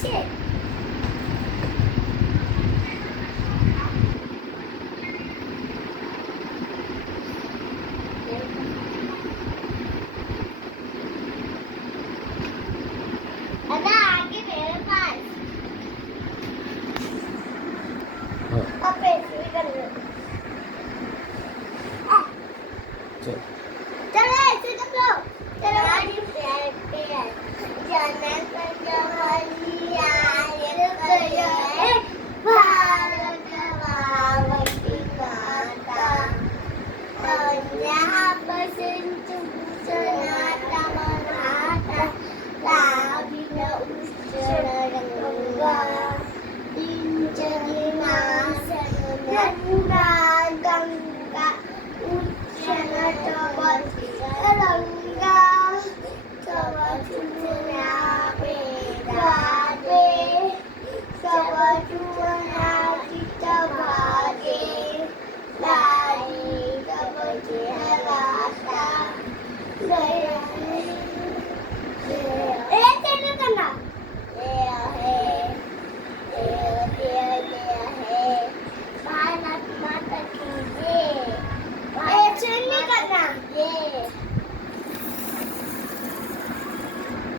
आता आगे मेरे पास अब ऐसे भी कर लो चलो ऐसे कर लो चलो गाड़ी पे जाना कर जवानिया ये करे भारत मावती माता पंजाबपासून तुमचं नाता मराठा लावीन उच्चार